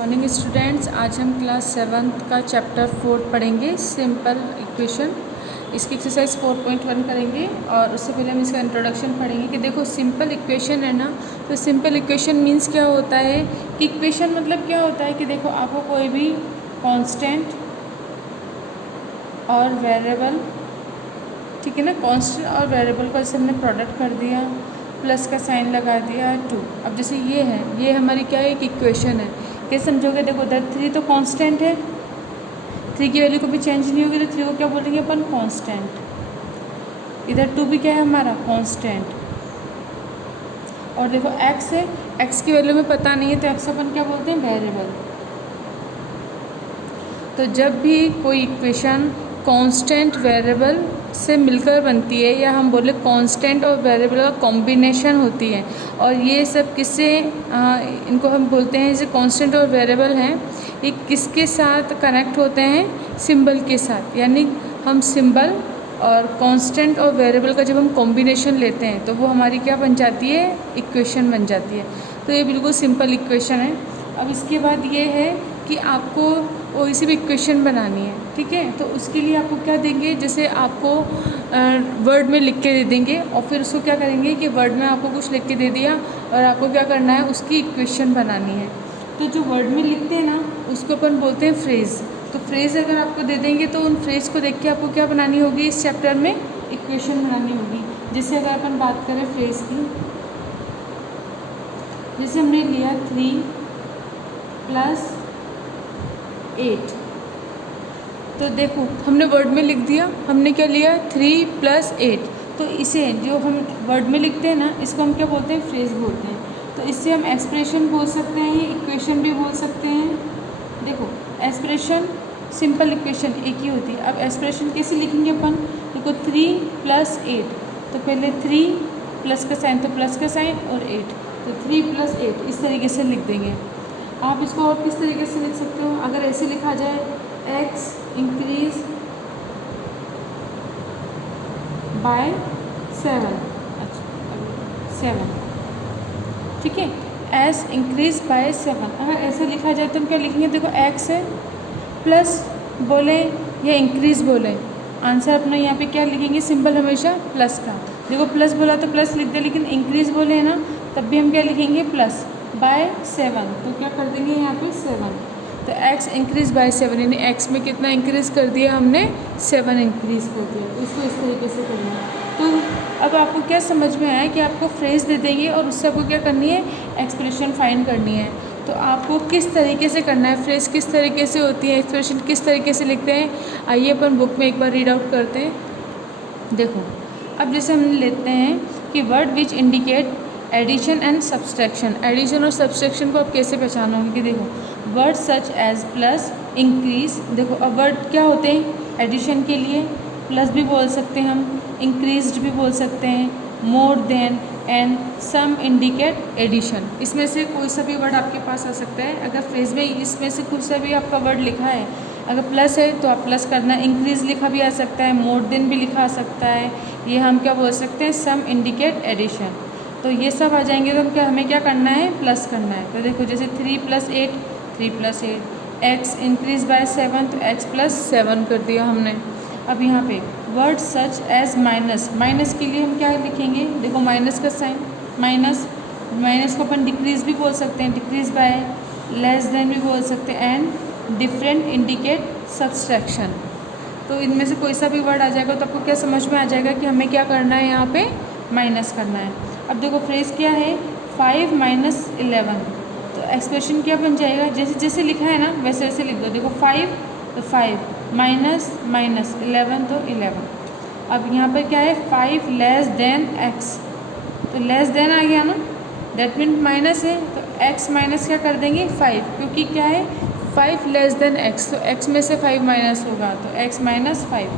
Morning students, आज हम class 7th का चैप्टर 4 पढ़ेंगे, सिंपल इक्वेशन। इसकी एक्सरसाइज 4.1 करेंगे और उससे पहले हम इसका इंट्रोडक्शन पढ़ेंगे कि देखो सिंपल इक्वेशन है ना, तो सिंपल इक्वेशन मीन्स क्या होता है कि इक्वेशन मतलब क्या होता है कि देखो आपको कोई भी कांस्टेंट और वेरिएबल, ठीक है ना, कांस्टेंट और वेरिएबल का जैसे हमने प्रोडक्ट कर दिया, प्लस का साइन लगा दिया 2। अब जैसे ये है, ये हमारी क्या है, एक इक्वेशन है। कैसे समझोगे, देखो इधर 3 तो कांस्टेंट है, 3 की वैल्यू कभी चेंज नहीं होगी, तो 3 को क्या बोलेंगे अपन, कांस्टेंट। इधर 2 भी क्या है हमारा, कांस्टेंट। और देखो x है, x की वैल्यू में पता नहीं है, तो x अपन क्या बोलते हैं, वेरिएबल। तो जब भी कोई इक्वेशन कांस्टेंट वेरिएबल से मिलकर बनती है, या हम बोले कांस्टेंट और वेरिएबल का कॉम्बिनेशन होती है, और ये सब किससे, इनको हम बोलते हैं, जैसे कांस्टेंट और वेरिएबल हैं, ये किसके साथ कनेक्ट होते हैं, सिंबल के साथ। यानी हम सिंबल और कांस्टेंट और वेरिएबल का जब हम कॉम्बिनेशन लेते हैं तो वो हमारी क्या बन जाती है, इक्वेशन बन जाती है। तो ये बिल्कुल सिंपल इक्वेशन है। अब इसके बाद ये है कि आपको वैसी भी इक्वेशन बनानी है, ठीक है। तो उसके लिए आपको क्या देंगे, जैसे आपको वर्ड में लिख के दे देंगे, और फिर उसको क्या करेंगे कि वर्ड में आपको कुछ लिख के दे दिया और आपको क्या करना है, उसकी इक्वेशन बनानी है। तो जो वर्ड में लिखते हैं ना, उसको अपन बोलते हैं फ्रेज़। तो फ्रेज़ अगर आपको दे देंगे तो उन फ्रेज़ को देख के आपको क्या बनानी होगी, इस चैप्टर में इक्वेशन बनानी होगी। जैसे अगर अपन बात करें फ्रेज़ की, जैसे हमने लिया 3 + 8, तो देखो हमने वर्ड में लिख दिया, हमने क्या लिया, 3 + 8। तो इसे जो हम वर्ड में लिखते हैं ना, इसको हम क्या बोलते हैं, फ्रेज बोलते हैं। तो इससे हम एक्सप्रेशन बोल सकते हैं, इक्वेशन भी बोल सकते हैं। देखो एक्सप्रेशन, सिंपल इक्वेशन एक ही होती है। अब एक्सप्रेशन कैसे लिखेंगे अपन, देखो 3 + 8, तो पहले 3 प्लस का साइन, तो प्लस का साइन और 8, तो 3 + 8 इस तरीके से लिख देंगे। आप इसको और किस तरीके से लिख सकते हो, अगर ऐसे लिखा जाए, x इंक्रीज बाय 7, अच्छा 7, ठीक है, s इंक्रीज बाय 7। अगर ऐसे लिखा जाए तो हम क्या लिखेंगे, देखो x है, प्लस बोले या इंक्रीज बोले, आंसर अपना यहाँ पे क्या लिखेंगे, सिंबल हमेशा प्लस का। देखो प्लस बोला तो प्लस लिख दे, लेकिन इंक्रीज बोले है ना, तब भी हम क्या लिखेंगे, प्लस बाय 7। तो क्या कर देंगे यहाँ पे 7। तो x इंक्रीज़ बाय 7, यानी x में कितना इंक्रीज़ कर दिया हमने, 7 इंक्रीज़ कर दिया। इसको इस तरीके से करना है। तो अब आपको क्या समझ में आया कि आपको फ्रेज दे देंगे और उससे आपको क्या करनी है, एक्सप्रेशन फाइंड करनी है। तो आपको किस तरीके से करना है, फ्रेज किस तरीके से होती है, एक्सप्रेशन किस तरीके से लिखते हैं, आइए अपन बुक में एक बार रीड आउट करते हैं। देखो अब जैसे हम लेते हैं कि word which indicate addition and subtraction. Addition और सब्सट्रैक्शन को आप कैसे पहचानोगे कि देखो word such as plus, increase. देखो अब वर्ड क्या होते हैं, एडिशन के लिए प्लस भी बोल सकते हैं हम, इंक्रीज्ड भी बोल सकते हैं, more than and sum indicate addition. इसमें से कोई सा भी वर्ड आपके पास आ सकता है। अगर फ्रेज में इसमें से कोई सा भी आपका वर्ड लिखा है, अगर प्लस है तो आप प्लस करना, इंक्रीज लिखा भी आ सकता है, मोर देन भी लिखा आ सकता है, ये हम क्या बोल सकते हैं, सम इंडिकेट एडिशन। तो ये सब आ जाएंगे तो हमें क्या करना है, प्लस करना है। तो देखो जैसे 3 + 8, 3 + 8, x इंक्रीज बाय 7, तो x + 7 कर दिया हमने। अब यहाँ पे word such as minus, minus के लिए हम क्या लिखेंगे, देखो माइनस का साइन, माइनस, माइनस को अपन डिक्रीज भी बोल सकते हैं, डिक्रीज बाय, लेस देन भी बोल सकते हैं, एंड डिफरेंट इंडिकेट सब्सट्रैक्शन। तो इनमें से कोई सा भी वर्ड आ जाएगा तो आपको क्या समझ में आ जाएगा कि हमें क्या करना है, यहाँ पे माइनस करना है। अब देखो फ्रेज क्या है, 5 - 11, तो एक्सप्रेशन क्या बन जाएगा, जैसे जैसे लिखा है ना वैसे वैसे लिख दो। देखो 5 तो 5, माइनस माइनस 11 तो 11। अब यहाँ पर क्या है, 5 लेस देन x, तो लेस देन आ गया ना, डेट मीन माइनस है, तो x माइनस क्या कर देंगे 5, क्योंकि क्या है 5 लेस देन x, तो x में से 5 माइनस होगा, तो x - 5।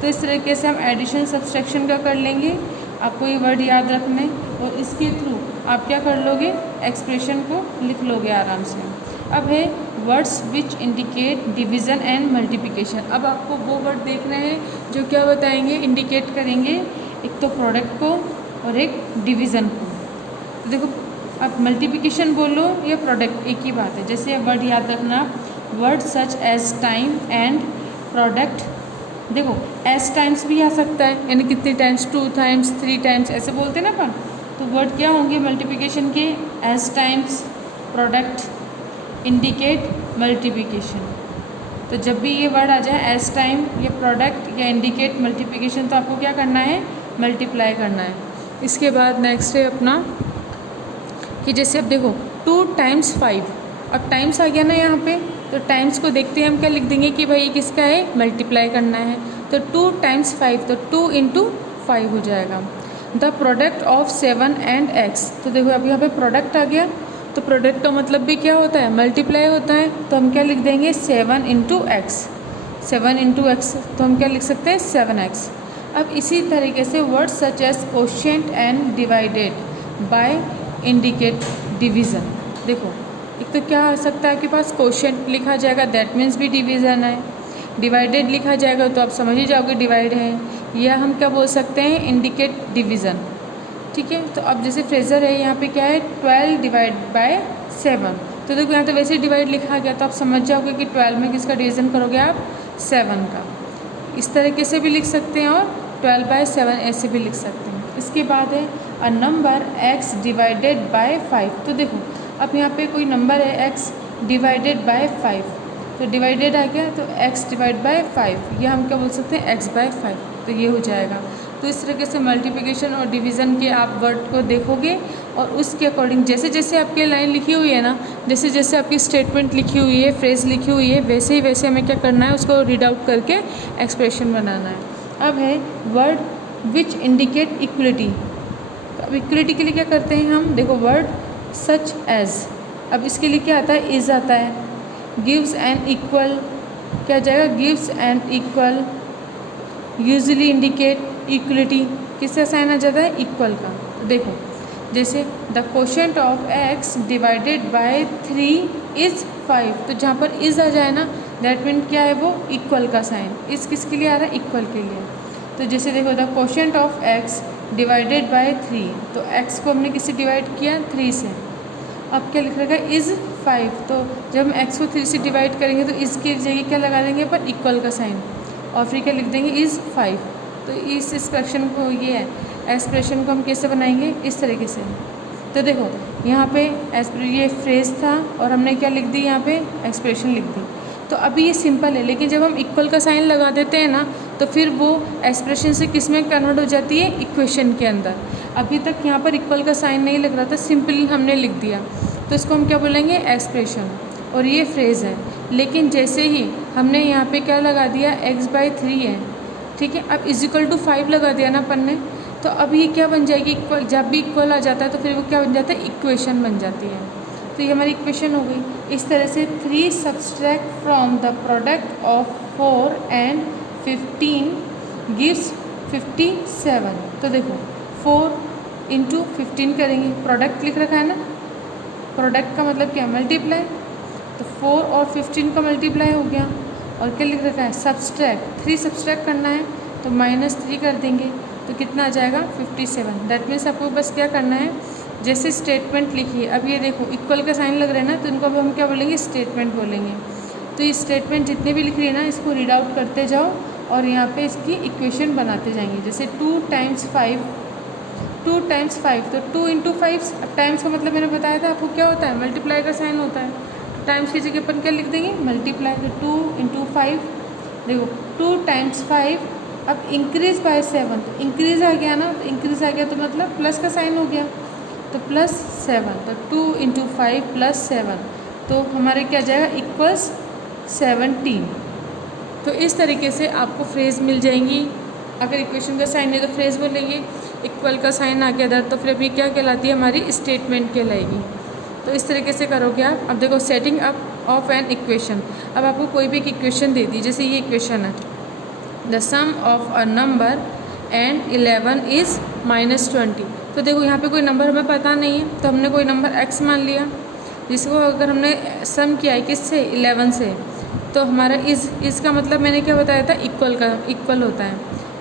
तो इस तरीके से हम एडिशन सब्सट्रैक्शन का कर लेंगे। आपको ये वर्ड याद रखने, और इसके थ्रू आप क्या कर लोगे, एक्सप्रेशन को लिख लोगे आराम से। अब है words which indicate division and multiplication. अब आपको वो वर्ड देखना है जो क्या बताएंगे, इंडिकेट करेंगे, एक तो प्रोडक्ट को और एक डिवीज़न को। तो देखो अब मल्टीप्लिकेशन बोलो या प्रोडक्ट एक ही बात है। जैसे वर्ड याद रखना, word such as time and product. देखो एस टाइम्स भी आ सकता है, यानी कितने टाइम्स, 2 टाइम्स 3 टाइम्स ऐसे बोलते हैं ना अपन। तो वर्ड क्या होंगे मल्टीप्लिकेशन के, S times, product, indicate, multiplication. तो जब भी ये वर्ड आ जाए एस टाइम या प्रोडक्ट या इंडिकेट मल्टीप्लिकेशन, तो आपको क्या करना है, मल्टीप्लाई करना है। इसके बाद नेक्स्ट है अपना कि जैसे अब देखो 2 टाइम्स 5, अब टाइम्स आ गया ना यहाँ पे, तो टाइम्स को देखते हैं हम क्या लिख देंगे कि भाई किसका है, मल्टीप्लाई करना है। तो 2 टाइम्स 5, तो 2 इंटू 5 हो जाएगा। The product of 7 and x, तो देखो अब यहाँ पे प्रोडक्ट आ गया, तो प्रोडक्ट का मतलब भी क्या होता है, मल्टीप्लाई होता है। तो हम क्या लिख देंगे 7 इंटू एक्स, 7 इंटू एक्स, तो हम क्या लिख सकते हैं 7x। अब इसी तरीके से word such as quotient and divided by indicate division. देखो एक तो क्या आ सकता है आपके पास, कोशेंट लिखा जाएगा, दैट मीन्स भी डिवीज़न है। डिवाइडेड लिखा जाएगा तो आप समझ ही जाओगे डिवाइड है। या हम क्या बोल सकते हैं, इंडिकेट डिवीज़न। ठीक है, तो अब जैसे फ्रेजर है यहाँ पे क्या है, 12 डिवाइड बाय 7। तो देखो यहाँ तो वैसे डिवाइड लिखा गया, तो आप समझ जाओगे कि 12 में किसका डिवीज़न करोगे आप, 7 का। इस तरीके से भी लिख सकते हैं और 12 बाय 7 ऐसे भी लिख सकते हैं। इसके बाद है a number x divided by 5। तो देखो अब यहाँ पे कोई नंबर है x डिवाइडेड बाय 5, तो डिवाइडेड आ गया, तो x डिवाइड बाय 5, ये हम क्या बोल सकते हैं, x बाय 5, तो ये हो जाएगा। तो इस तरीके से मल्टीप्लिकेशन और डिवीज़न के आप वर्ड को देखोगे और उसके अकॉर्डिंग जैसे जैसे आपकी लाइन लिखी हुई है ना, जैसे जैसे आपकी स्टेटमेंट लिखी हुई है, फ्रेज लिखी हुई है, वैसे ही वैसे हमें क्या करना है, उसको रीड आउट करके एक्सप्रेशन बनाना है। अब है वर्ड विच इंडिकेट इक्वलिटी। अब इक्वलिटी के लिए क्या करते हैं हम, देखो वर्ड सच एज, अब इसके लिए क्या आता है, इज़ आता है। गिव्स एंड इक्वल, क्या जाएगा, gives and equal. Usually indicate equality, किससे साइन आ जाता है, इक्वल का। तो देखो जैसे the quotient of x divided by 3 is 5, तो जहाँ पर इज़ आ जाए ना, दैट मीन क्या है वो, इक्वल का साइन। इस किसके लिए आ रहा है, इक्वल के लिए। तो जैसे देखो the quotient of x divided by 3, तो x को हमने किससे डिवाइड किया, 3 से। अब क्या लिख रखा है, इज़ 5, तो जब हम x को 3 से डिवाइड करेंगे तो इसकी जगह क्या लगा देंगे पर इक्वल का साइन, और फिर क्या लिख देंगे, इज़ 5। तो इस एक्सप्रेशन को, ये है एक्सप्रेशन को हम कैसे बनाएंगे, इस तरीके से। तो देखो यहाँ पे ये फ्रेज था और हमने क्या लिख दी, यहाँ पे एक्सप्रेशन लिख दी। तो अभी ये सिंपल है, लेकिन जब हम इक्वल का साइन लगा देते हैं ना, तो फिर वो एक्सप्रेशन से किस में कन्वर्ट हो जाती है, इक्वेशन के अंदर। अभी तक यहाँ पर इक्वल का साइन नहीं लग रहा था, सिंपली हमने लिख दिया, तो इसको हम क्या बोलेंगे, एक्सप्रेशन। और ये फ्रेज़ है, लेकिन जैसे ही हमने यहाँ पे क्या लगा दिया, x/3 है, ठीक है। अब इजिकल टू 5 लगा दिया ना अपन ने, तो अब ये क्या बन जाएगी, इक्वल। जब भी इक्वल आ जाता है तो फिर वो क्या बन जाता है, इक्वेशन बन जाती है। तो ये हमारी इक्वेशन हो गई। इस तरह से 3 subtract from the product of 4 and 15 gives 57। तो देखो 4 इंटू 15 करेंगे, प्रोडक्ट लिख रखा है ना, प्रोडक्ट का मतलब क्या, मल्टीप्लाई। तो 4 और 15 का मल्टीप्लाई हो गया, और क्या लिख रखा है, सब्सट्रैक्ट। 3 सब्सट्रैक्ट करना है तो -3 कर देंगे, तो कितना आ जाएगा, 57। दैट मीन्स आपको बस क्या करना है, जैसे स्टेटमेंट लिखिए। अब ये देखो इक्वल का साइन लग रहा है ना, तो इनको अब हम क्या बोलेंगे, स्टेटमेंट बोलेंगे। तो ये स्टेटमेंट जितने भी लिख रही है ना, इसको रीड आउट करते जाओ और यहाँ पे इसकी इक्वेशन बनाते जाएंगे। जैसे 2 टाइम्स 5, 2 टाइम्स 5, तो 2 इंटू 5। अब टाइम्स का मतलब मैंने बताया था आपको क्या होता है, मल्टीप्लाई का साइन होता है। टाइम्स की जगह अपन क्या लिख देंगे, मल्टीप्लाई। तो 2 इंटू 5, देखो 2 टाइम्स 5। अब इंक्रीज बाय 7, तो इंक्रीज आ गया ना, तो इंक्रीज आ गया तो मतलब प्लस का साइन हो गया, तो +7। तो 2 इंटू 5 + 7, तो हमारे क्या जाएगा, इक्वल्स 17। तो इस तरीके से आपको फ्रेज़ मिल जाएंगी। अगर इक्वेशन का साइन है तो फ्रेज़ बोलेंगे, इक्वल का साइन आ गया इधर, तो फिर अभी क्या कहलाती है, हमारी स्टेटमेंट कहलाएगी। तो इस तरीके से करोगे आप। अब देखो setting up of an equation. अब आपको कोई भी एक इक्वेशन दे दी, जैसे ये इक्वेशन है, the sum of a number and 11 is -20। तो देखो यहाँ पे कोई नंबर हमें पता नहीं है, तो हमने कोई नंबर x मान लिया, जिसको अगर हमने सम किया है किससे, 11 से, तो हमारा इज़ का मतलब मैंने क्या बताया था, इक्वल का, इक्वल होता है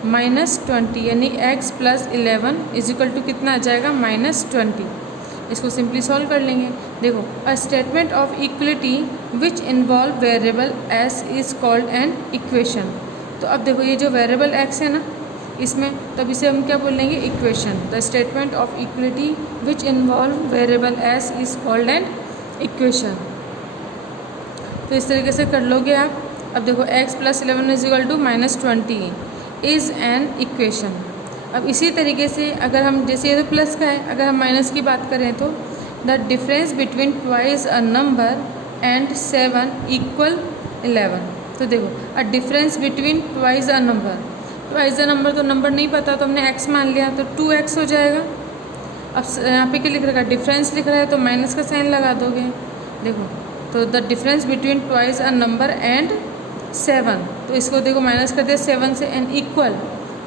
-20, यानी x + 11 = कितना आ जाएगा, -20। इसको सिंपली सॉल्व कर लेंगे। देखो, a statement of equality which involve variable S is called an equation. तो अब देखो ये जो वेरिएबल एक्स है ना इसमें, तब इसे हम क्या बोलेंगे, equation. The statement of equality which involve variable S is called an equation. तो इस तरीके से कर लोगे आप। अब देखो x + 11 = -20 इज़ एन इक्वेशन। अब इसी तरीके से अगर हम, जैसे ये तो प्लस का है, अगर हम माइनस की बात करें तो the difference between twice a number and 7 = 11। तो देखो, a difference between twice a number, twice a number तो नंबर नहीं पता तो हमने x मान लिया, तो 2x हो जाएगा। अब यहाँ पे क्या लिख रखा है, डिफरेंस लिख रहा है, तो माइनस का साइन लगा दोगे। देखो, तो the difference between twice a number and 7, तो इसको देखो माइनस कर दिया 7 से, एंड इक्वल,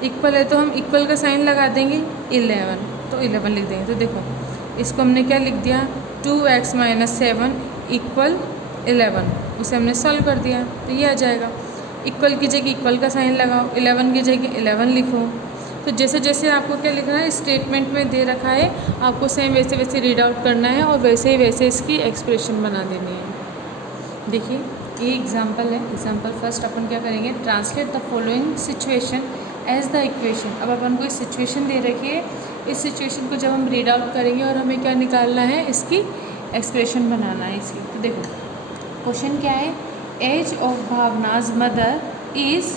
इक्वल है तो हम इक्वल का साइन लगा देंगे 11, तो 11 लिख देंगे। तो देखो इसको हमने क्या लिख दिया, 2x - 7 = 11, उसे हमने सॉल्व कर दिया, तो ये आ जाएगा। इक्वल की जगह इक्वल का साइन लगाओ, 11 की जगह 11 लिखो। तो जैसे जैसे आपको क्या लिखना है, स्टेटमेंट में दे रखा है, आपको सेम वैसे वैसे रीड आउट करना है और वैसे ही वैसे इसकी एक्सप्रेशन बना देनी है। देखिए ये एग्जांपल है। एग्जांपल फर्स्ट अपन क्या करेंगे, translate the following situation as the equation. अब अपन को इस सिचुएशन दे रखी है, इस सिचुएशन को जब हम रीड आउट करेंगे और हमें क्या निकालना है, इसकी एक्सप्रेशन बनाना है इसकी। तो देखो क्वेश्चन क्या है, age of Bhavna's mother is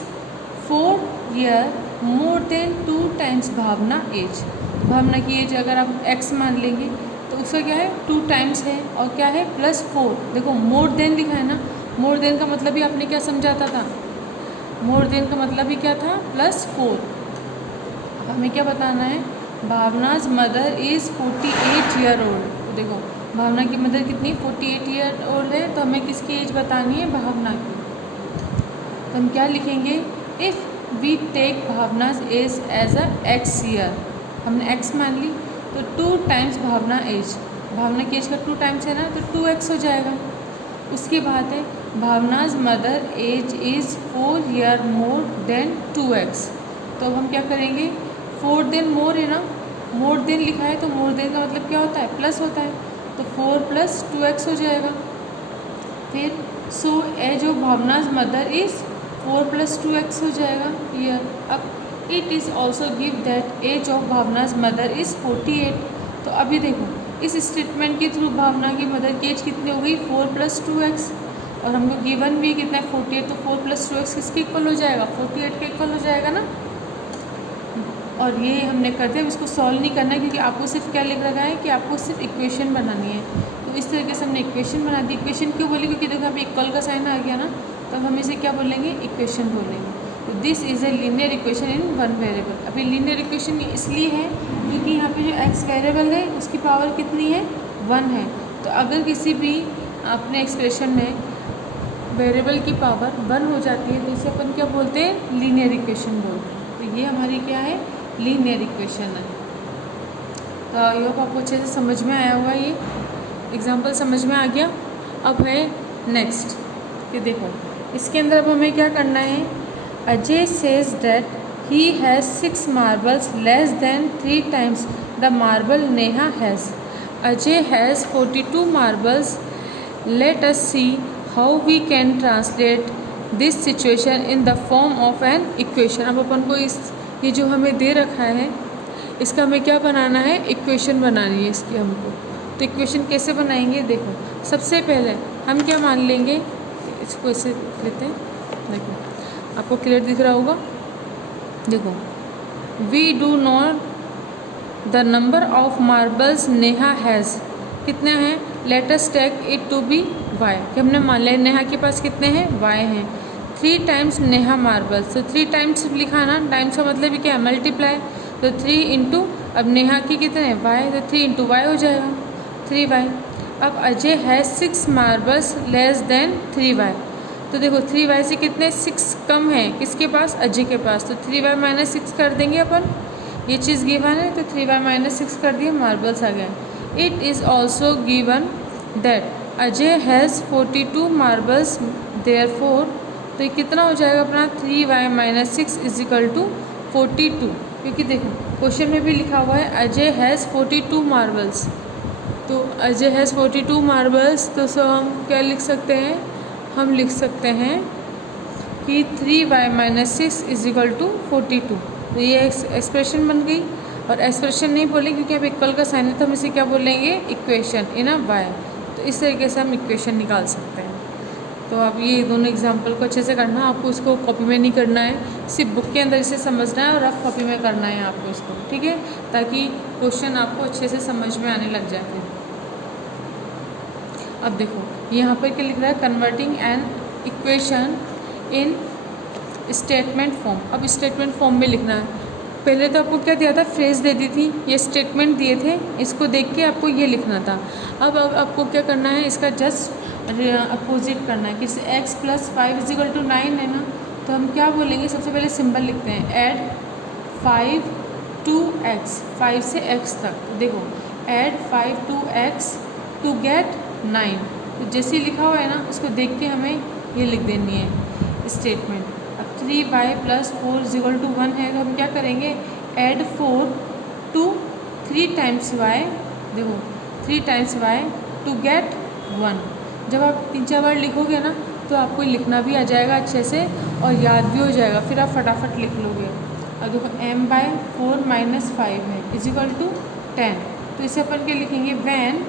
4 year more than 2 times Bhavna age. Bhavna की एज अगर आप x मान लेंगे तो उसका क्या है, 2 टाइम्स है, और क्या है +4। देखो मोर देन लिखा है ना, मोर देन का मतलब ही आपने क्या समझाता था, मोर देन का मतलब ही क्या था, +4। हमें क्या बताना है, Bhavna's mother is 48 year old. तो देखो भावना की मदर कितनी, 48 ईयर ओल्ड है, तो हमें किसकी एज बतानी है, भावना की। तो हम क्या लिखेंगे, if we take Bhavna's age a x year, हमने x मान ली, तो 2 टाइम्स भावना एज, भावना की एज का 2 टाइम्स है ना, तो 2x हो जाएगा। उसके बाद है Bhavna's mother age is 4 year more than 2x। तो अब हम क्या करेंगे, 4 देन मोर है ना, मोर देन लिखा है, तो मोर देन का मतलब क्या होता है, प्लस होता है, तो 4 + 2x हो जाएगा। फिर so age of Bhavna's mother is 4 + 2x हो जाएगा ईयर। अब it is also give that age of Bhavna's mother is 48। तो अभी देखो इस स्टेटमेंट के थ्रू भावना की मदर की एज कितनी हो गई, 4 + 2x, और हमको गिवन भी कितना है 48, तो 4 + 2x किसके इक्वल हो जाएगा, 48 के इक्वल हो जाएगा ना। और ये हमने कर दिया, इसको सॉल्व नहीं करना है क्योंकि आपको सिर्फ क्या लिख रखा है कि आपको सिर्फ इक्वेशन बनानी है। तो इस तरीके से हमने इक्वेशन बना दी। इक्वेशन क्यों बोली, क्योंकि देखो अभी इक्वल का साइन आ गया ना, तो हम इसे क्या बोलेंगे, इक्वेशन बोलेंगे। तो this is a linear equation in 1 variable. अभी लीनियर इक्वेशन इसलिए है क्योंकि यहाँ पे जो x वेरिएबल है उसकी पावर कितनी है, 1 है। तो अगर किसी भी अपने एक्सप्रेशन में वेरिएबल की पावर 1 हो जाती है तो इसे अपन क्या बोलते हैं, लीनियर इक्वेशन बोलते हैं। तो ये हमारी क्या है, लीनियर इक्वेशन है। तो आई होप आपको अच्छे से समझ में आया हुआ, ये एग्जांपल समझ में आ गया। अब है नेक्स्ट कि देखो इसके अंदर अब हमें क्या करना है, Ajay says that he has 6 marbles less than 3 times the marble Neha has. Ajay has 42 marbles. Let us see how we can translate this situation in the form of an equation. अब अपन को ये जो हमें दे रखा है इसका हमें क्या बनाना है, इक्वेशन बनानी है इसकी हमको। तो इक्वेशन कैसे बनाएंगे, देखो सबसे पहले हम क्या मान लेंगे, इसको ऐसे लेते हैं, देखो आपको क्लियर दिख रहा होगा। देखो we do not the number of marbles Neha has, कितने हैं, let us take it to be y, कि हमने मान लिया नेहा के पास कितने हैं, y हैं। 3 टाइम्स नेहा मार्बल्स, तो 3 टाइम्स लिखा ना, टाइम्स का मतलब ही क्या है, मल्टीप्लाई। तो 3 इंटू, अब नेहा की कितने हैं, y, तो 3 इंटू y हो जाएगा 3y। अब अजय है 6 मार्बल्स लेस देन 3y, तो देखो 3y से कितने 6 कम है किसके पास, अजय के पास, तो 3y - 6 कर देंगे अपन, ये चीज़ गिवन है तो 3y - 6 कर दिए, मार्बल्स आ गए। It is also given that Ajay has 42 marbles therefore, तो ये कितना हो जाएगा अपना 3y - 6 = 42, क्योंकि देखो क्वेश्चन में भी लिखा हुआ है अजय हैज़ 42 मार्बल्स, तो अजय हैज़ 42 मार्बल्स, तो सो हम क्या लिख सकते हैं, हम लिख सकते हैं कि 3y minus 6 is equal to 42। तो ये एक्सप्रेशन बन गई। और एक्सप्रेशन नहीं बोलेंगे क्योंकि अब इक्वल का साइन है, तो हम इसे क्या बोलेंगे, इक्वेशन इन अ वाई। तो इस तरीके से हम इक्वेशन निकाल सकते हैं। तो आप ये दोनों एग्जाम्पल को अच्छे से करना, आपको उसको कॉपी में नहीं करना है, सिर्फ बुक के अंदर इसे समझना है और रफ कॉपी में करना है आपको इसको, ठीक है, ताकि क्वेश्चन आपको अच्छे से समझ में आने लग जाए फिर। अब देखो यहाँ पर क्या लिख रहा है, converting an equation in statement form. अब स्टेटमेंट फॉर्म में लिखना है। पहले तो आपको क्या दिया था, फ्रेज दे दी थी, ये स्टेटमेंट दिए थे, इसको देख के आपको ये लिखना था। अब आपको क्या करना है, इसका जस्ट अपोजिट करना है। किसी x + 5 = 9 है ना, तो हम क्या बोलेंगे, सबसे पहले सिंबल लिखते हैं, ऐड 5 to x, 5 से x तक। तो देखो add 5 to x to get 9। तो जैसे लिखा हुआ है ना, उसको देख के हमें ये लिख देनी है स्टेटमेंट। अब 3y + 4 = 1 है, तो हम क्या करेंगे, ऐड 4 to 3 times y, देखो 3 times y टू गेट 1। जब आप 3-4 बार लिखोगे ना, तो आपको लिखना भी आ जाएगा अच्छे से और याद भी हो जाएगा, फिर आप फटाफट लिख लोगे। और देखो m/4 - 5 है = 10। तो इसे अपन क्या लिखेंगे, when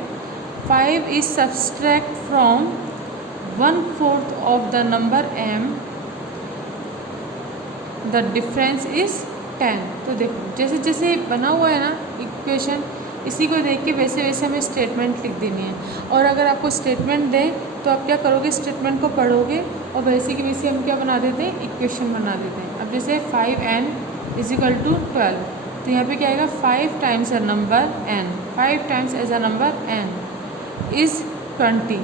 5 is subtract from 1/4 of the number m, the difference is 10। तो देखो जैसे जैसे बना हुआ है ना इक्वेशन, इसी को देख के वैसे वैसे हमें स्टेटमेंट लिख देनी है। और अगर आपको स्टेटमेंट दें तो आप क्या करोगे, स्टेटमेंट को पढ़ोगे और वैसे की वैसे हम क्या बना देते हैं, इक्वेशन बना देते हैं। अब जैसे 5n = 12, तो यहाँ पे क्या आएगा, 5 times a number n, 5 times as a number n is 20।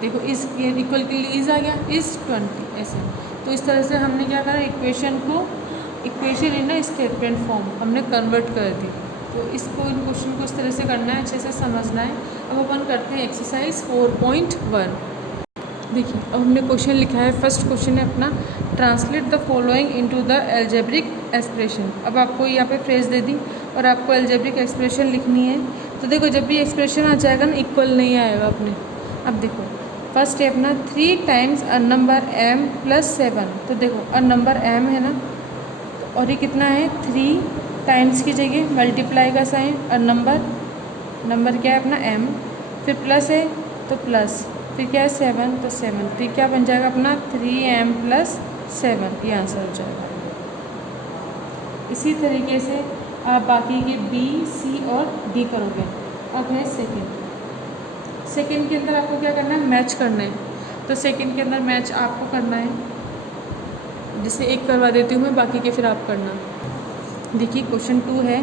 देखो इस इक्वल के लिए इज़ आ गया, इज़ 20 ऐसे। तो इस तरह से हमने क्या करा, equation in a statement form हमने कन्वर्ट कर दी। तो इसको, इन क्वेश्चन को इस तरह से करना है, अच्छे से समझना है। अब अपन करते हैं एक्सरसाइज 4.1। देखिए अब हमने क्वेश्चन लिखा है, फर्स्ट क्वेश्चन है अपना, translate the following into the algebraic expression. अब आपको यहाँ पे फ्रेज दे दी और आपको एल्जेब्रिक एक्सप्रेशन लिखनी है। तो देखो जब भी एक्सप्रेशन आ जाएगा ना, इक्वल नहीं आएगा अपने। अब देखो फर्स्ट है अपना 3 times a number m + 7। तो देखो a नंबर m है ना, और ये कितना है, 3 टाइम्स की जगह मल्टीप्लाई का साइन, और नंबर क्या है अपना m, फिर प्लस है तो प्लस, फिर क्या है 7 तो 7, तो क्या बन जाएगा अपना 3m + 7, ये आंसर हो जाएगा। इसी तरीके से आप बाकी के B, C और D करोगे। अब है सेकेंड के अंदर आपको क्या करना है, मैच करना है। तो सेकेंड के अंदर मैच आपको करना है, जिसे एक करवा देती हूँ मैं, बाकी के फिर आप करना। देखिए क्वेश्चन 2 है,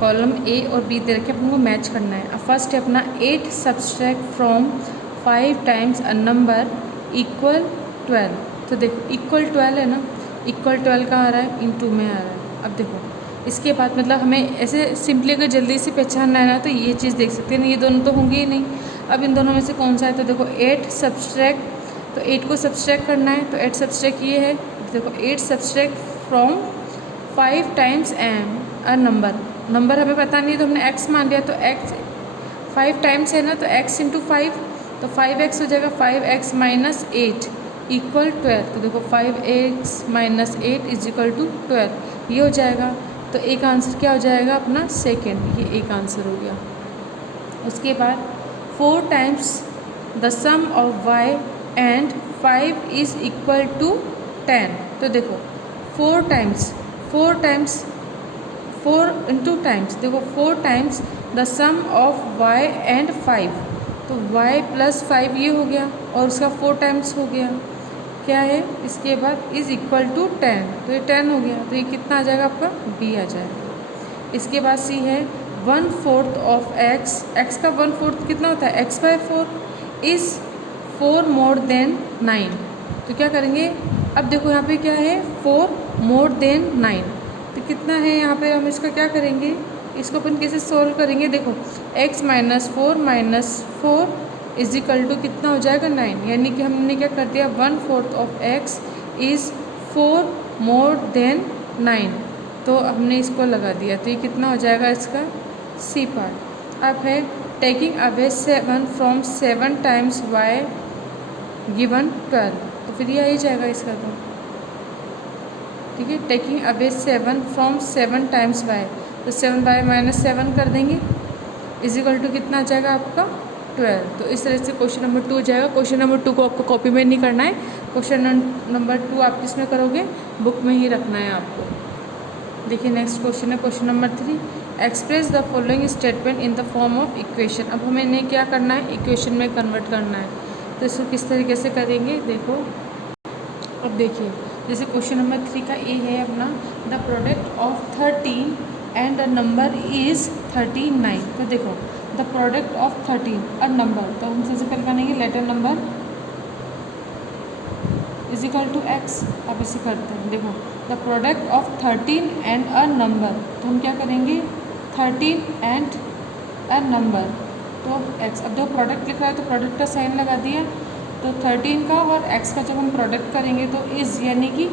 कॉलम A और B दे रखे, अपन को मैच करना है। अब फर्स्ट है अपना 8 subtract from 5 times a number = 12। तो देखो इक्वल 12 है ना, इक्वल 12 कहाँ आ रहा है, इन 2 में आ रहा है। अब देखो इसके बाद मतलब हमें ऐसे सिंपली अगर जल्दी से पहचानना है ना, तो ये चीज़ देख सकते हैं ना, ये दोनों तो होंगे ही नहीं। अब इन दोनों में से कौन सा है, तो देखो 8 सब्सट्रैक्ट, तो 8 को सब्सट्रैक्ट करना है, तो 8 सब्सट्रैक्ट ये है। देखो 8 subtract from 5 times m a number हमें पता नहीं है, तो हमने x मान लिया। तो x 5 टाइम्स है ना, तो x × 5, तो 5x हो जाएगा, 5x - 8 = 12। तो देखो 5x - 8 = 12, ये हो जाएगा। तो एक आंसर क्या हो जाएगा अपना, सेकेंड, ये एक आंसर हो गया। उसके बाद 4 times the sum of y and 5 = 10। तो देखो 4 times 4 × देखो 4 times the sum of y and 5, तो y + 5 ये हो गया और उसका 4 times हो गया, क्या है इसके बाद = 10, तो ये 10 हो गया। तो ये कितना आ जाएगा आपका, B आ जाएगा। इसके बाद C है 1/4 ऑफ x का 1/4 कितना होता है, x/4 इज़ 4 more than 9। तो क्या करेंगे, अब देखो यहाँ पे क्या है, 4 more than 9, तो कितना है यहाँ पे, हम इसका क्या करेंगे, इसको अपन कैसे सोल्व करेंगे। देखो x - 4 - 4 = कितना हो जाएगा, 9, यानी कि हमने क्या कर दिया, 1/4 of x is 4 more than 9, तो हमने इसको लगा दिया। तो ये कितना हो जाएगा इसका, C पार्ट। अब है taking away 7 from 7 times y given 12, तो फिर ये आ ही जाएगा इसका तो, ठीक है। Taking away 7 from 7 times y, तो 7 बाई माइनस 7 कर देंगे, इजिकल टू कितना आ जाएगा आपका 12। तो इस तरह से क्वेश्चन नंबर 2 हो जाएगा। क्वेश्चन नंबर 2 को आपको कॉपी में नहीं करना है, क्वेश्चन नंबर 2 आप किस में करोगे, बुक में ही रखना है आपको। देखिए नेक्स्ट क्वेश्चन है question number 3, express the following statement in the form of equation. अब हमें इन्हें क्या करना है, इक्वेशन में कन्वर्ट करना है। तो इसको किस तरीके से करेंगे देखो। अब देखिए जैसे क्वेश्चन नंबर 3 का ए है अपना, the product of 13 and the number is 39। तो देखो द प्रोडक्ट ऑफ 13 और नंबर, तो हम सबसे पहले बनेंगे let a number is equal to x. अब इसे करते हैं, देखो the product of 13 and a number, तो हम क्या करेंगे 13 एंड अ नंबर, तो एक्स। अब जो प्रोडक्ट लिखा है तो प्रोडक्ट का साइन लगा दिया, तो 13 का और x का जब हम प्रोडक्ट करेंगे तो इज़ यानी कि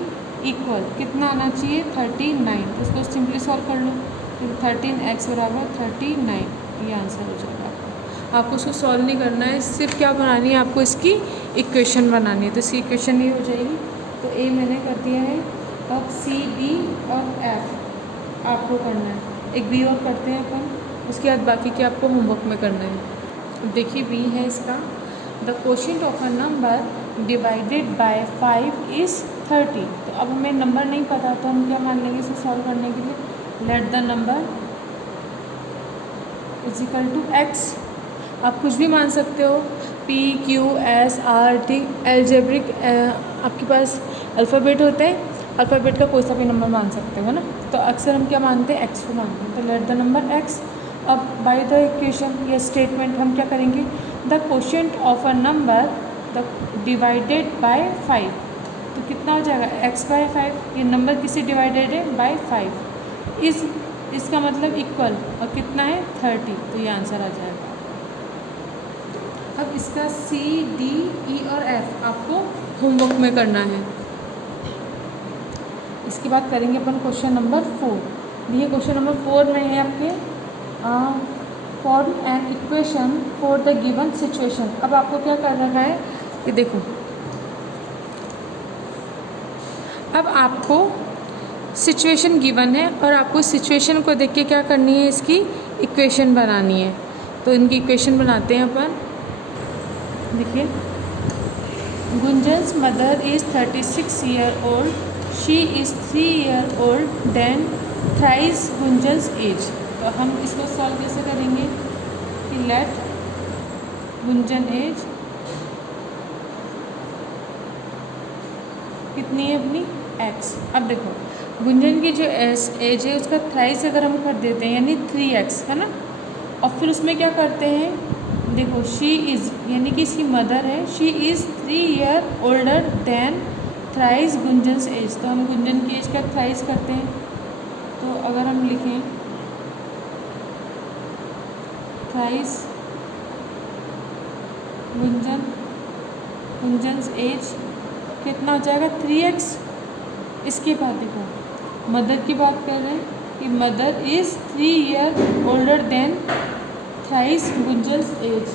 इक्वल कितना आना चाहिए 39। तो इसको सिंपली सॉल्व कर लो, तो 13x बराबर 39, ये आंसर हो जाएगा। आपको उसको सॉल्व नहीं करना है, सिर्फ क्या बनानी है आपको, इसकी इक्वेशन बनानी है। तो इसकी इक्वेशन ये हो जाएगी, तो ए मैंने कर दिया है। अब सी डी और एफ आपको करना है, एक बी और करते हैं अपन, उसके बाद बाकी के आपको होमवर्क में करना है। अब देखिए बी है इसका, the quotient of a number divided by 5 is 30। तो अब हमें नंबर नहीं पता, तो हम क्या मान लेंगे इसे सॉल्व करने के लिए, let the number is equal to x. आप कुछ भी मान सकते हो, P Q S R T, algebraic आपके पास अल्फ़ाबेट होता है, अल्फ़ाबेट का कोई सा भी नंबर मान सकते हो, है ना। तो अक्सर हम क्या मानते हैं, एक्स को मानते हैं, तो लेट द नंबर एक्स। अब बाय द इक्वेशन या स्टेटमेंट हम क्या करेंगे, the quotient of a number the divided by 5, तो कितना हो जाएगा x बाय 5। ये नंबर किससे डिवाइडेड है, बाय 5, इसका मतलब इक्वल, और कितना है 30, तो ये आंसर आ जाएगा। अब इसका सी डी ई और एफ आपको होमवर्क में करना है। इसके बाद करेंगे अपन क्वेश्चन नंबर 4। ये क्वेश्चन नंबर 4 में है आपके form an equation for the given situation. अब आपको क्या कर रखा है कि देखो, अब आपको सिचुएशन गिवन है और आपको सिचुएशन को देख के क्या करनी है, इसकी इक्वेशन बनानी है। तो इनकी इक्वेशन बनाते हैं अपन। देखिए, Gunjan's mother is 36 year old, she is 3 year old than thrice Gunjan's age. तो हम इसको सॉल्व कैसे करेंगे कि लेट गुंजन एज कितनी है अपनी x। अब देखो गुंजन की जो एज है उसका थ्राइस अगर हम कर देते हैं यानी 3x, है ना। और फिर उसमें क्या करते हैं, देखो शी इज़ यानी कि इसकी मदर है, she is 3 year older than thrice Gunjan's age. तो हम गुंजन की एज का थ्राइस करते हैं, तो अगर हम लिखें थ्राइस गुंजन्स एज कितना हो जाएगा 3x। इसके बाद देखो मदर की बात कर रहे हैं कि mother is 3 year older than thrice Gunjan's age.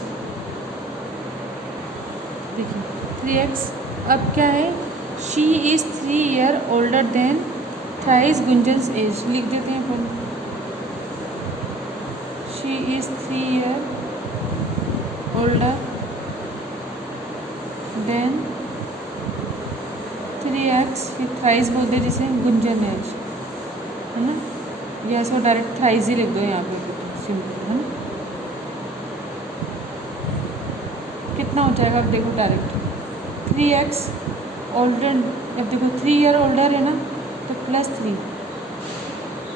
देखिए 3x, अब क्या है, she is 3 year older than thrice Gunjan's age. लिख देते हैं अपन, she is 3 year older than 3x, ये थ्राइस बोलते हैं जिसे गुंजन एज, है ना। या इसको डायरेक्ट थ्राइस ही लिख दो यहाँ पे सिंपल, है ना। कितना हो जाएगा, अब देखो डायरेक्ट 3x ओल्डर, अब देखो 3 ईयर ओल्डर है ना, तो प्लस 3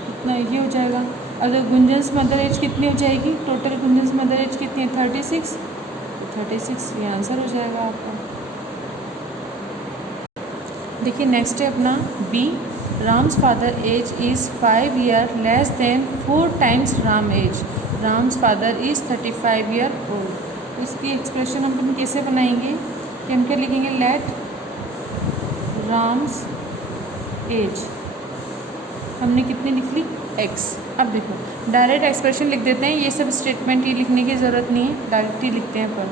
कितना ये हो जाएगा। अगर गुंजन्स मदर एज कितनी हो जाएगी, टोटल गुंजन्स मदर एज कितनी है 36, 36 ये आंसर हो जाएगा आपका। देखिए नेक्स्ट है अपना B, Ram's father age is 5 year less than 4 times Ram age, Ram's father is 35 year old. इसकी एक्सप्रेशन हम कैसे बनाएंगे कि हम क्या लिखेंगे, लेट राम्स एज हमने कितनी लिख ली एक्स। अब देखो डायरेक्ट एक्सप्रेशन लिख देते हैं, ये सब स्टेटमेंट ही लिखने की ज़रूरत नहीं है, डायरेक्ट ही लिखते हैं पर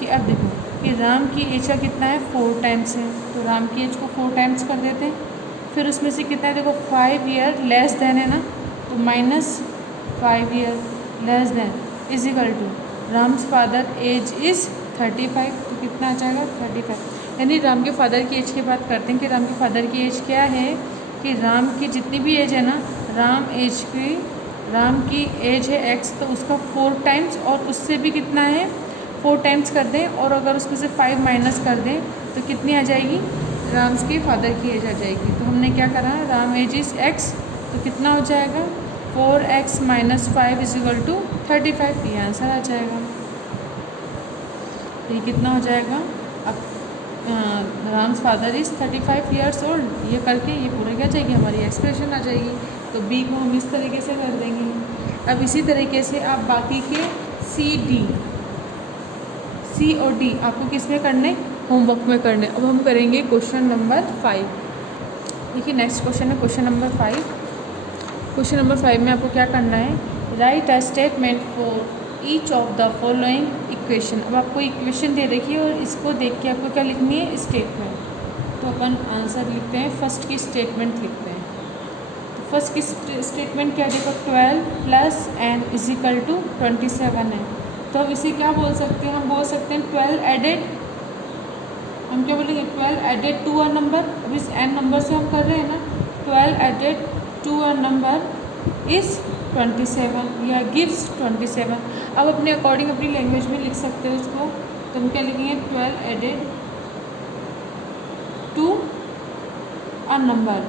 कि अब देखो कि राम की एज का कितना है 4 टाइम्स है, तो राम की एज को 4 टाइम्स कर देते हैं। फिर उसमें से कितना है देखो 5 ईयर लेस देन है ना, तो -5 year less than is equal to Ram's father age is 35, तो कितना आ जाएगा 35। यानी राम के फादर की एज की बात करते हैं कि राम के फादर की एज क्या है, कि राम की जितनी भी एज है ना, राम की एज है x, तो उसका 4 टाइम्स और उससे भी कितना है 4 टाइम्स कर दें, और अगर उसमें से 5 माइनस कर दें तो कितनी आ जाएगी, राम्स के फादर की एज आ जाएगी। तो हमने क्या करा, राम एज इज़ x, तो कितना हो जाएगा 4x - 5 = 35, ये आंसर आ जाएगा। तो ये कितना हो जाएगा, अब Ram's father is 35 years old, ये करके ये पूरा क्या जाएगी हमारी एक्सप्रेशन आ जाएगी। तो बी को हम इस तरीके से कर देंगे। अब इसी तरीके से आप बाकी के सी और डी आपको किस में करने, होमवर्क में करने। अब हम करेंगे क्वेश्चन नंबर 5। देखिए नेक्स्ट क्वेश्चन है क्वेश्चन नंबर 5। क्वेश्चन नंबर 5 में आपको क्या करना है, right a statement for each of the following equation. अब आपको इक्वेशन दे रखी है और इसको देख के आपको क्या लिखनी है, स्टेटमेंट। तो अपन आंसर लिखते हैं, फर्स्ट की स्टेटमेंट लिखते हैं। तो फर्स्ट की स्टेटमेंट क्या देखो 12 + n = 27 है। तो अब इसे क्या बोल सकते हैं, हम बोल सकते हैं 12 एडेड, हम क्या बोलेंगे 12 एडेड टू अ नंबर। अब इस n नंबर से हम कर रहे हैं ना, 12 added to a number is 27 या गिव्स 27। अब अपने अकॉर्डिंग अपनी लैंग्वेज में लिख सकते हो इसको। तो हम क्या लिखेंगे 12 added to a number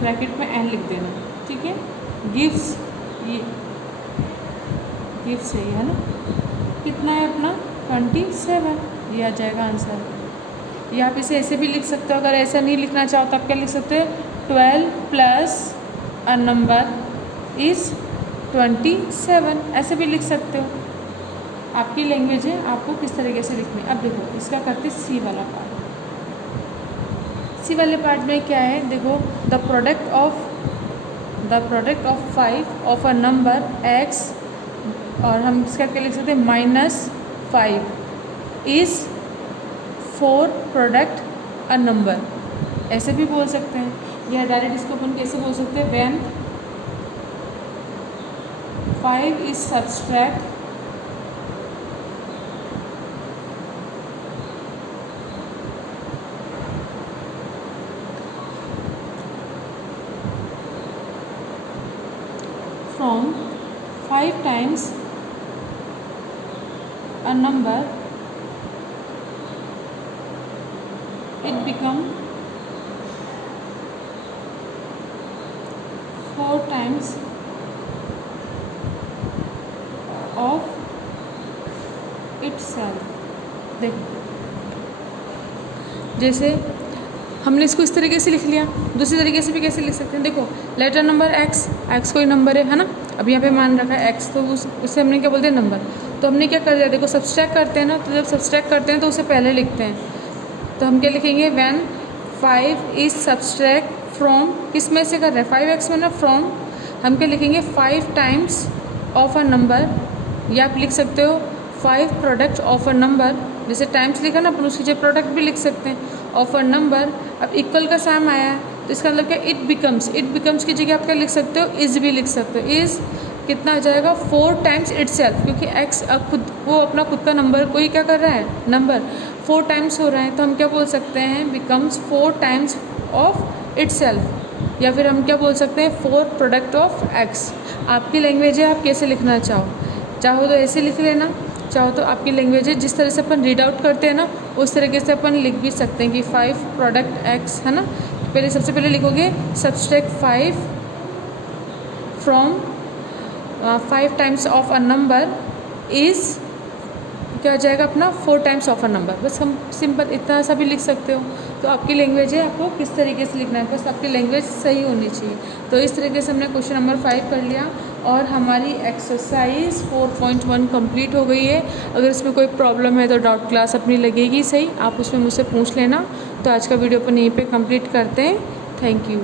bracket में n लिख देना, ठीक है। गिव्स, ये गिव्स है ना, कितना है अपना 27, ये आ जाएगा आंसर। या आप इसे ऐसे भी लिख सकते हो, अगर ऐसा नहीं लिखना चाहो तो आप क्या लिख सकते हो 12 + अ नंबर इज़ 27, ऐसे भी लिख सकते हो। आपकी लैंग्वेज है, आपको किस तरीके से लिखनी है। अब देखो इसका करते सी वाला पार्ट। सी वाले पार्ट में क्या है देखो, the product of 5 of a number x, और हम इसका क्या लिख सकते हैं -5 इज़ 4 प्रोडक्ट अ नंबर, ऐसे भी बोल सकते हैं। या डायरेक्ट इसको अपन कैसे बोल सकते हैं, when 5 is subtract from 5 times a number, it become 4 times of itself। देखो जैसे हमने इसको इस तरीके से लिख लिया, दूसरी तरीके से भी कैसे लिख सकते हैं, देखो लेटर नंबर x कोई नंबर है ना, अब यहाँ पे मान रखा है x, तो उससे हमने क्या बोलते हैं नंबर। तो हमने क्या कर दिया देखो, सब्सट्रैक्ट करते हैं ना, तो जब सब्सट्रैक्ट करते हैं तो उसे पहले लिखते हैं। तो हम क्या लिखेंगे, व्हेन 5 इज सब्सट्रैक्ट फ्रॉम, किस में से कर रहे हैं 5x में ना, फ्रॉम हम क्या लिखेंगे 5 टाइम्स ऑफ अ नंबर, या आप लिख सकते हो 5 प्रोडक्ट ऑफ अ नंबर, जैसे टाइम्स लिखा ना अपन उसकी जगह प्रोडक्ट भी लिख सकते हैं ऑफ अ नंबर। अब इक्वल का साइन आया है तो इसका मतलब क्या, इट बिकम्स की जगह आप क्या लिख सकते हो, इज़ भी लिख सकते हो। इज़ कितना आ जाएगा 4 टाइम्स इटसेल्फ, क्योंकि x खुद का नंबर को ही क्या कर रहा है, नंबर 4 टाइम्स हो रहा है, तो हम क्या बोल सकते हैं बिकम्स 4 टाइम्स ऑफ इटसेल्फ। या फिर हम क्या बोल सकते हैं 4 प्रोडक्ट ऑफ x। आपकी लैंग्वेज है, आप कैसे लिखना चाहो तो ऐसे लिख लेना, चाहो तो आपकी लैंग्वेज है, जिस तरह से अपन रीड आउट करते हैं ना उस तरीके से अपन लिख भी सकते हैं कि 5 प्रोडक्ट x है ना। तो पहले सबसे पहले लिखोगे subtract 5 from 5 times of a number is क्या हो जाएगा अपना 4 टाइम्स ऑफ अ नंबर। बस हम सिंपल इतना सा भी लिख सकते हो। तो आपकी लैंग्वेज है, आपको किस तरीके से लिखना है, बस आपकी लैंग्वेज सही होनी चाहिए। तो इस तरीके से हमने क्वेश्चन नंबर 5 कर लिया और हमारी एक्सरसाइज 4.1 कंप्लीट हो गई है। अगर इसमें कोई प्रॉब्लम है तो डाउट क्लास अपनी लगेगी सही, आप उसमें मुझसे पूछ लेना। तो आज का वीडियो अपन यहीं पे कंप्लीट करते हैं। Thank you.